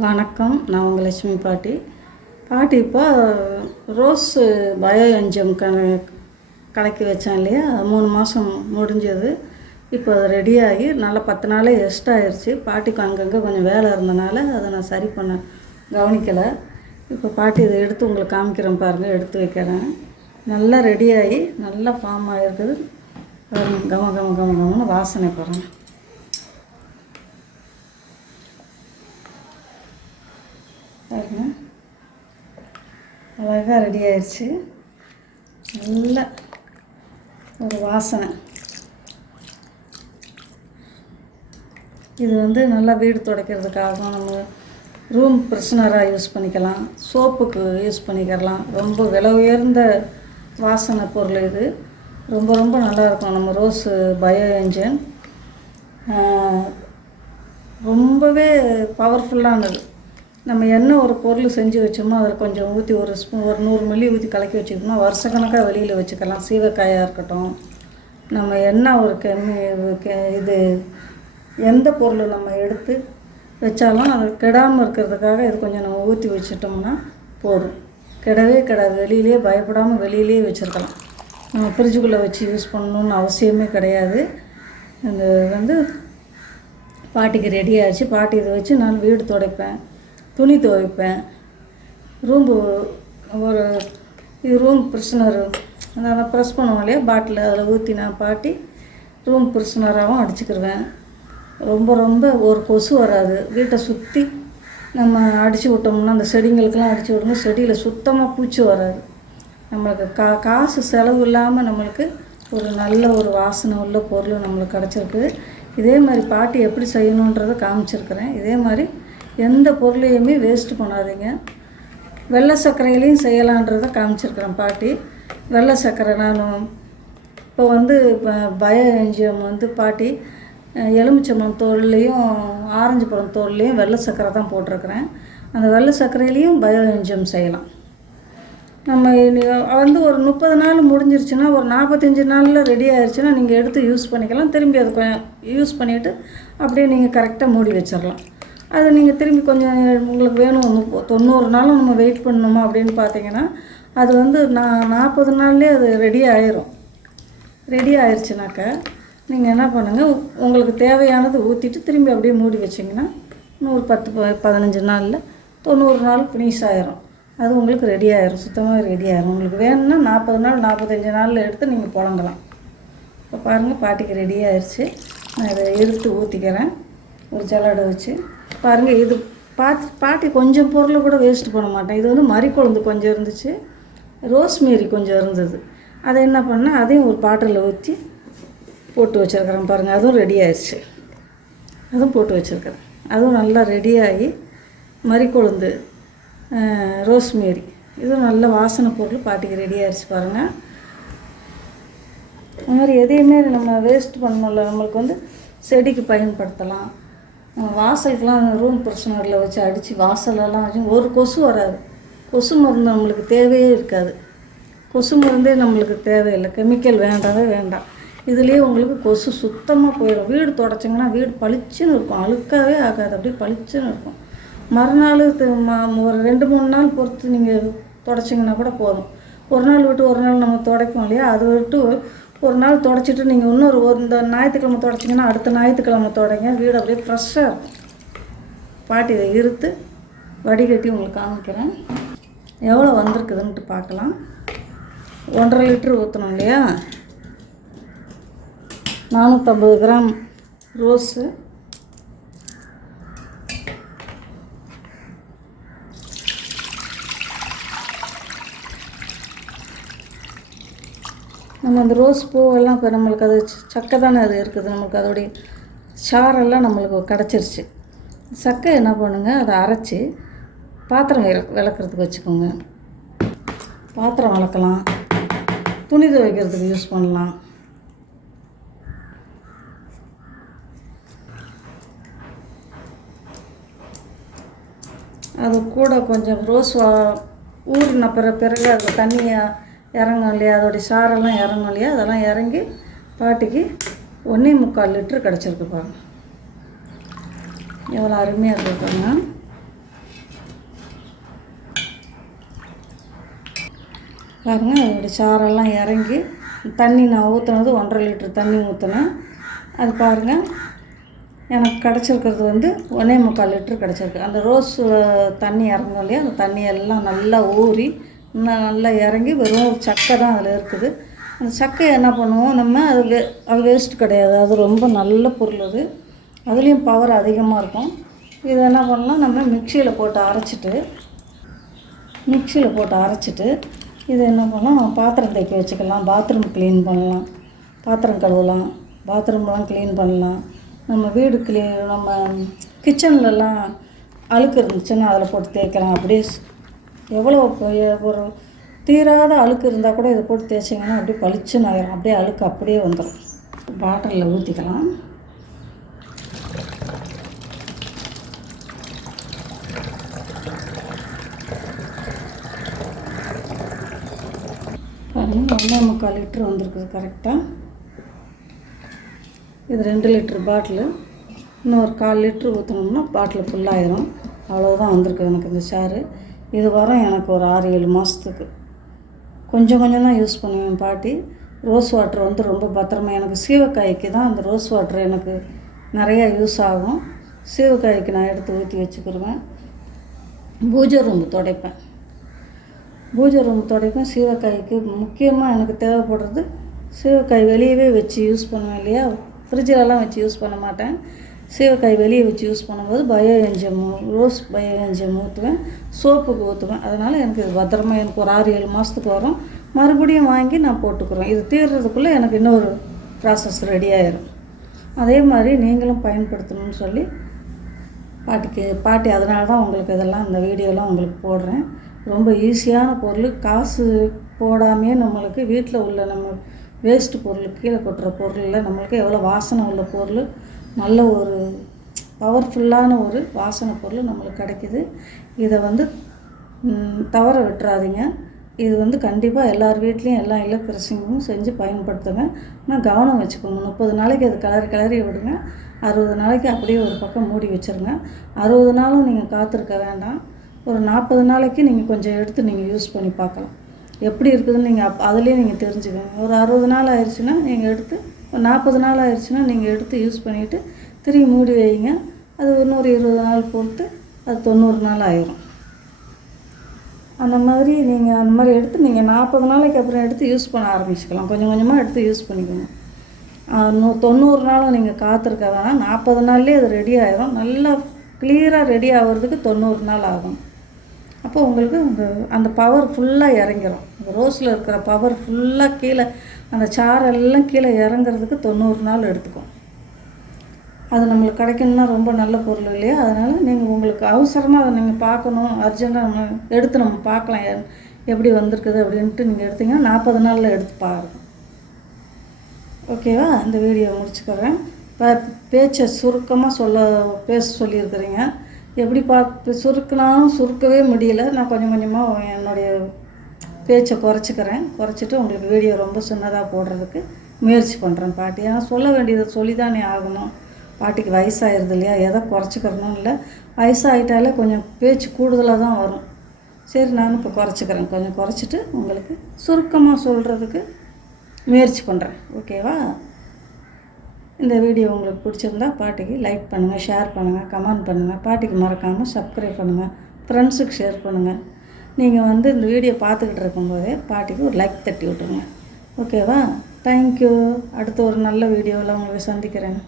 வணக்கம் நான் உங்கள் லட்சுமி பாட்டி. பாட்டி இப்போ ரோஸு பயோ என்ஜிஎம் க கலக்கி வச்சேன் இல்லையா? மூணு மாதம் முடிஞ்சது. இப்போ அது ரெடியாகி நல்லா பத்து நாளே எஸ்ட் ஆயிடுச்சு பாட்டிக்கு அங்கங்கே கொஞ்சம் வேலை இருந்தனால அதை நான் சரி பண்ண கவனிக்கலை. இப்போ பாட்டி இதை எடுத்து உங்களுக்கு காமிக்கிறேன் பாருங்கள் எடுத்து வைக்கிறேன். நல்லா ரெடியாகி நல்லா ஃபார்ம் ஆகிருக்குது கம கம கம கமன்னு வாசனை பாருங்கள் பாருங்க அழகாக ரெடி ஆயிடுச்சு நல்ல ஒரு வாசனை. இது வந்து நல்லா வீடு துடைக்கிறதுக்காகவும் நம்ம ரூம் ஃப்ரெஷ்னராக யூஸ் பண்ணிக்கலாம். சோப்புக்கு யூஸ் பண்ணிக்கலாம். ரொம்ப விலை உயர்ந்த வாசனை பொருள் இது. ரொம்ப ரொம்ப நல்லா இருக்கும். நம்ம ரோஸு பயோ என்ஜின் ரொம்பவே பவர்ஃபுல்லானது நம்ம என்ன ஒரு பொருள் செஞ்சு வச்சோமோ அதில் கொஞ்சம் ஊற்றி ஒரு ஸ்பூன் ஒரு நூறு மில்லி ஊற்றி கலக்கி வச்சுக்கிட்டோம்னா வருஷக்கணக்காக வெளியில் வச்சுக்கலாம். சீவக்காயாக இருக்கட்டும். நம்ம என்ன ஒரு கெமி கெ- இது எந்த பொருள் நம்ம எடுத்து வச்சாலும் அது கெடாமல் இருக்கிறதுக்காக இது கொஞ்சம் நம்ம ஊற்றி வச்சிட்டோம்னா போதும். கெடவே கிடாது. வெளியிலே பயப்படாமல் வெளியிலே வச்சுருக்கலாம். நம்ம ஃப்ரிட்ஜுக்குள்ளே வச்சு யூஸ் பண்ணணுன்னு அவசியமே கிடையாது. இந்த வந்து பாட்டிக்கு ரெடி ஆச்சு. பாட்டி இதை வச்சு நான் வீடு துடைப்பேன். துணி துவைப்பேன். ரூம்பு ஒரு இது ரூம் ப்ரிஸ்னர் அதை ப்ரெஸ் பண்ணுவோம் இல்லையா பாட்டில் அதில் ஊற்றி நான் பாட்டி ரூம் ப்ரிஸ்னராகவும் அடிச்சுக்கிடுவேன் ரொம்ப ரொம்ப ஒரு கொசு வராது. வீட்டை சுற்றி நம்ம அடித்து விட்டோம்னா அந்த செடிங்களுக்கெல்லாம் அடித்து விடுங்க செடியில் சுத்தமாக பூச்சி வராது. நம்மளுக்கு கா காசு செலவு இல்லாமல் நம்மளுக்கு ஒரு நல்ல ஒரு வாசனை உள்ள பொருள் நம்மளுக்கு கிடச்சிருக்கு. இதே மாதிரி பாட்டி எப்படி செய்யணுன்றதை காமிச்சிருக்கிறேன். இதே மாதிரி எந்த பொருளையுமே வேஸ்ட் பண்ணாதீங்க. வெள்ளை சர்க்கரையிலையும் செய்யலான்றதை காமிச்சிருக்கிறேன் பாட்டி. வெள்ளை சர்க்கரை நான் இப்போ வந்து ப- பயோ என்ஜிஎம் வந்து பாட்டி எலுமிச்சம்பழம் தோல்லையும் ஆரஞ்சு பழம் தோல்லையும் வெள்ளை சர்க்கரை தான் போட்டிருக்கிறேன். அந்த வெள்ளை சர்க்கரையிலையும் பயோ என்ஜிஎம் செய்யலாம். நம்ம இனி வந்து ஒரு முப்பது நாள் முடிஞ்சிருச்சுன்னா ஒரு நாற்பத்தஞ்சு நாளில் ரெடி ஆயிடுச்சுன்னா நீங்கள் எடுத்து யூஸ் பண்ணிக்கலாம். திரும்பி அதை கொஞ்சம் யூஸ் பண்ணிவிட்டு அப்படியே நீங்கள் கரெக்டாக மூடி வச்சிடலாம் அது நீங்கள் திரும்பி கொஞ்சம் உங்களுக்கு வேணும் தொண்ணூறு நாளும் நம்ம வெயிட் பண்ணணுமா அப்படின்னு பார்த்தீங்கன்னா அது வந்து நான் நாற்பது நாள்லேயே அது ரெடி ஆயிரும். ரெடி ஆயிடுச்சுனாக்கா நீங்கள் என்ன பண்ணுங்கள் உங்களுக்கு தேவையானது ஊற்றிட்டு திரும்பி அப்படியே மூடி வச்சிங்கன்னா நூறு பத்து ப- பதினஞ்சு நாளில் தொண்ணூறு நாள் ஃபினிஷ் ஆயிரும். அது உங்களுக்கு ரெடி ஆயிரும் சுத்தமாக ரெடி ஆயிரும். உங்களுக்கு வேணும்னா நாற்பது நாள் நாற்பத்தஞ்சு நாளில் எடுத்து நீங்கள் புழங்கலாம். இப்போ பாருங்கள் பாட்டிக்கு ரெடி ஆயிடுச்சு நான் இதை எடுத்து ஊற்றிக்கிறேன் ஒரு ஜல்லடை வச்சு. பாருங்கள் இது பாத்து பாட்டி கொஞ்சம் பொருள் கூட வேஸ்ட் பண்ண மாட்டேன் இது வந்து மறிக்குழந்து கொஞ்சம் இருந்துச்சு. ரோஸ்மேரி கொஞ்சம் இருந்தது. அதை என்ன பண்ணால் அதையும் ஒரு பாட்டிலில் ஊற்றி போட்டு வச்சுருக்கிறேன் பாருங்கள் அதுவும் ரெடி ஆயிடுச்சு அதுவும் போட்டு வச்சுருக்கிறேன். அதுவும் நல்லா ரெடியாகி மறிக்குழந்து ரோஸ்மேரி இதுவும் நல்ல வாசனை பொருள் பாட்டிக்கு ரெடி ஆயிடுச்சு பாருங்கள் அது மாதிரி எதையுமே நம்ம வேஸ்ட் பண்ணல நம்மளுக்கு வந்து செடிக்கு பயன்படுத்தலாம். வாசலுக்கெலாம் ரூம் ப்ரெஷனரில் வச்சு அடித்து வாசலெல்லாம் வச்சு ஒரு கொசு வராது. கொசு மருந்து நம்மளுக்கு தேவையே இருக்காது. கொசு மருந்தே நம்மளுக்கு தேவையில்லை. கெமிக்கல் வேண்டாவே வேண்டாம். இதுலேயே உங்களுக்கு கொசு சுத்தமாக போயிடும். வீடு தொடச்சிங்கன்னா வீடு பளிச்சுன்னு இருக்கும். அழுக்காவே ஆகாது. அப்படியே பளிச்சுன்னு இருக்கும். மறுநாள் ஒரு ரெண்டு மூணு நாள் பொறுத்து நீங்கள் தொடச்சிங்கன்னா கூட போதும். ஒரு நாள் விட்டு ஒரு நாள் நம்ம துடைப்போம் இல்லையா? அது விட்டு ஒரு நாள் தொடச்சிட்டு நீங்கள் இன்னொரு ஒரு இந்த ஞாயிற்றுக்கிழமை தொடச்சிங்கன்னா அடுத்த ஞாயிற்றுக்கிழமை தொடங்க. வீடு அப்படியே ஃப்ரெஷ்ஷாக இருக்கும் பாட்டி இதை இருத்து வடிகட்டி உங்களுக்கு காமிக்கிறேன். எவ்வளோ வந்திருக்குதுன்ட்டு பார்க்கலாம். ஒன்றரை லிட்டர் ஊற்றணும் இல்லையா? நானூற்றம்பது கிராம் ரோஸு. நம்ம அந்த ரோஸ் பூவெல்லாம் இப்போ நம்மளுக்கு அது ச- சக்கை தானே அது இருக்குது. நம்மளுக்கு அதோடைய சாரெல்லாம் நம்மளுக்கு கிடச்சிருச்சு. சக்கை என்ன பண்ணுங்க அதை அரைச்சி பாத்திரம் வில விளக்குறதுக்கு வச்சுக்கோங்க. பாத்திரம் விளக்கலாம். துணி துவைக்கிறதுக்கு யூஸ் பண்ணலாம். அது கூட கொஞ்சம் ரோஸ் ஊறின பிற பிறகு அது தண்ணியை இறங்கும் இல்லையா? அதோடைய சாரெல்லாம் இறங்கும் இல்லையா? அதெல்லாம் இறங்கி பாட்டிக்கு ஒன்றே முக்கால் லிட்ரு கிடச்சிருக்கு பாருங்க. எவ்வளோ அருமையாக இருக்குங்க பாருங்க. அதோடைய சாரெல்லாம் இறங்கி தண்ணி நான் ஊற்றுனது ஒன்றரை லிட்ரு தண்ணி ஊற்றினேன் அது பாருங்கள் எனக்கு கிடச்சிருக்கிறது வந்து ஒன்றே முக்கால் லிட்ரு கிடச்சிருக்கு. அந்த ரோஸ் தண்ணி இறங்கும் இல்லையா? அந்த தண்ணியெல்லாம் நல்லா ஊறி இன்னும் நல்லா இறங்கி வெறும் சக்கை தான் அதில் இருக்குது. அந்த சக்கையை என்ன பண்ணுவோம் நம்ம? அது வே அது வேஸ்ட் கிடையாது. அது ரொம்ப நல்ல பொருள் அது. அதுலேயும் பவர் அதிகமாக இருக்கும். இதை என்ன பண்ணலாம் நம்ம மிக்சியில் போட்டு அரைச்சிட்டு மிக்சியில் போட்டு அரைச்சிட்டு இது என்ன பண்ணலாம் பாத்திரம் தேய்க்க வச்சுக்கலாம். பாத்ரூம் க்ளீன் பண்ணலாம். பாத்திரம் கழுவலாம். பாத்ரூம்லாம் க்ளீன் பண்ணலாம். நம்ம வீடு க்ளீன் நம்ம கிச்சன்லலாம் அழுக்கு இருந்துச்சுன்னா அதில் போட்டு தேய்க்கலாம். அப்படியே எவ்வளோ ஒரு தீராத அழுக்கு இருந்தால் கூட இதை போட்டு தேய்ச்சிங்கன்னா அப்படியே பளிச்சுன்னு ஆயிரும். அப்படியே அழுக்கு அப்படியே வந்துடும் பாட்டிலில் ஊற்றிக்கலாம் பாருங்கள் ஒன்றே முக்கால் லிட்ரு வந்திருக்குது கரெக்டாக இது ரெண்டு லிட்ரு பாட்டிலு. இன்னும் ஒரு கால் லிட்ரு ஊற்றினோம்னா பாட்டில் ஃபுல்லாயிரும் அவ்வளோதான் வந்திருக்கு எனக்கு இந்த சாறு. இது வரும் எனக்கு ஒரு ஆறு ஏழு மாதத்துக்கு கொஞ்சம் கொஞ்சம் தான் யூஸ் பண்ணுவேன் பாட்டி. ரோஸ் வாட்டர் வந்து ரொம்ப பத்திரமா எனக்கு சீவக்காய்க்கு தான் அந்த ரோஸ் வாட்டர் எனக்கு நிறையா யூஸ் ஆகும். சீவக்காய்க்கு நான் எடுத்து ஊற்றி வச்சுக்கிடுவேன் பூஜை ரூம் துடைப்பேன். பூஜை ரூம் துடைப்பேன். சீவக்காய்க்கு முக்கியமாக எனக்கு தேவைப்படுறது சீவக்காய் வெளியவே வச்சு யூஸ் பண்ணுவேன் இல்லையா? ஃப்ரிட்ஜிலலாம் வச்சு யூஸ் பண்ண மாட்டேன். சீவக்காய் வெளியே வச்சு யூஸ் பண்ணும்போது bio enzyme rose bio enzyme ஊற்றுவேன் சோப்புக்கு ஊற்றுவேன் அதனால் எனக்கு பத்திரமா எனக்கு ஒரு ஆறு ஏழு மாதத்துக்கு வரும். மறுபடியும் வாங்கி நான் போட்டுக்குறேன் இது தீர்றதுக்குள்ளே எனக்கு இன்னொரு ப்ராசஸ் ரெடி ஆயிரும். அதே மாதிரி நீங்களும் பயன்படுத்தணும்னு சொல்லி பாட்டிக்கு பாட்டி அதனால தான் உங்களுக்கு இதெல்லாம் இந்த வீடியோலாம் உங்களுக்கு போடுறேன். ரொம்ப ஈஸியான பொருள். காசு போடாமையே நம்மளுக்கு வீட்டில் உள்ள நம்ம வேஸ்ட்டு பொருள் கீழே கொட்டுற பொருளில் நம்மளுக்கு எவ்வளோ வாசனை உள்ள பொருள் நல்ல ஒரு பவர்ஃபுல்லான ஒரு வாசனை பொருள் நம்மளுக்கு கிடைக்கிது. இதை வந்து தவற விட்டுறாதீங்க. இது வந்து கண்டிப்பாக எல்லார் வீட்லேயும் எல்லா இலக்கரசிங்களும் செஞ்சு பயன்படுத்துங்க. ஆனால் கவனம் வச்சுக்கோங்க. முப்பது நாளைக்கு அது கிளறி கிளறி விடுங்க. அறுபது நாளைக்கு அப்படியே ஒரு பக்கம் மூடி வச்சுருங்க. அறுபது நாளும் நீங்கள் காத்திருக்க வேண்டாம். ஒரு நாற்பது நாளைக்கு நீங்கள் கொஞ்சம் எடுத்து நீங்கள் யூஸ் பண்ணி பார்க்கலாம். எப்படி இருக்குதுன்னு நீங்கள் அப் அதுலேயே நீங்கள் தெரிஞ்சுக்கோங்க. ஒரு அறுபது நாள் ஆயிடுச்சுன்னா நீங்கள் எடுத்து நாற்பது நாள் ஆயிடுச்சுன்னா நீங்கள் எடுத்து யூஸ் பண்ணிவிட்டு திரும்பி மூடி வைங்க. அது இன்னொரு இருபது நாள் பொறுத்து அது தொண்ணூறு நாள் ஆயிரும். அந்த மாதிரி நீங்கள் அந்த மாதிரி எடுத்து நீங்கள் நாற்பது நாளைக்கு அப்புறம் எடுத்து யூஸ் பண்ண ஆரம்பிச்சுக்கலாம். கொஞ்சம் கொஞ்சமாக எடுத்து யூஸ் பண்ணிக்கோங்க. நூ- தொண்ணூறு நாளும் நீங்கள் காத்திருக்க வேணாம். நாற்பது நாள்லேயே அது ரெடி ஆயிரும். நல்லா கிளியராக ரெடி ஆகிறதுக்கு தொண்ணூறு நாள் ஆகும். அப்போ உங்களுக்கு அந்த அந்த பவர் ஃபுல்லாக இறங்கிரும். அந்த ரோஸில் இருக்கிற பவர் ஃபுல்லாக கீழே அந்த சாரெல்லாம் கீழே இறங்குறதுக்கு தொண்ணூறு நாள் எடுத்துக்கும். அது நம்மளுக்கு கிடைக்கணும்னா ரொம்ப நல்ல பொருள் இல்லையா? அதனால் நீங்கள் உங்களுக்கு அவசரமாக அதை நீங்கள் பார்க்கணும் அர்ஜென்ட்டாக நம்ம எடுத்து நம்ம பார்க்கலாம். எப்படி வந்திருக்குது அப்படின்ட்டு நீங்கள் எடுத்தீங்கன்னா நாற்பது நாளில் எடுத்து பாருங்க. ஓகேவா? இந்த வீடியோ முடிச்சுக்கிறேன். இப்போ பேச்சை சுருக்கமாக சொல்ல பேச சொல்லியிருக்கிறீங்க. எப்படி பார்த்து சுருக்கினாலும் சுருக்கவே முடியல. நான் கொஞ்சம் கொஞ்சமாக என்னுடைய பேச்சை குறைச்சிக்கிறேன். குறைச்சிட்டு உங்களுக்கு வீடியோ ரொம்ப சின்னதாக போடுறதுக்கு முயற்சி பண்ணுறேன் பாட்டி. ஏன்னா சொல்ல வேண்டியதை சொல்லி தானே ஆகணும். பாட்டிக்கு வயசாயிருது இல்லையா? எதை குறைச்சிக்கிறணும் இல்லை. வயசாகிட்டாலே கொஞ்சம் பேச்சு கூடுதலாக தான் வரும். சரி நான் இப்போ குறைச்சிக்கிறேன். கொஞ்சம் குறைச்சிட்டு உங்களுக்கு சுருக்கமாக சொல்கிறதுக்கு முயற்சி பண்ணுறேன் ஓகேவா? இந்த வீடியோ உங்களுக்கு பிடிச்சிருந்தா பாட்டிக்கு லைக் பண்ணுங்கள் ஷேர் பண்ணுங்கள் கமெண்ட் பண்ணுங்கள் பாட்டிக்கு மறக்காமல் சப்ஸ்கிரைப் பண்ணுங்கள் ஃப்ரெண்ட்ஸுக்கு ஷேர் பண்ணுங்கள் நீங்கள் வந்து இந்த வீடியோ பார்த்துக்கிட்டு இருக்கும்போதே பாட்டிக்கு ஒரு லைக் தட்டி விட்ருங்க ஓகேவா தேங்க்யூ அடுத்த ஒரு நல்ல வீடியோவில் உங்களை சந்திக்கிறேன்.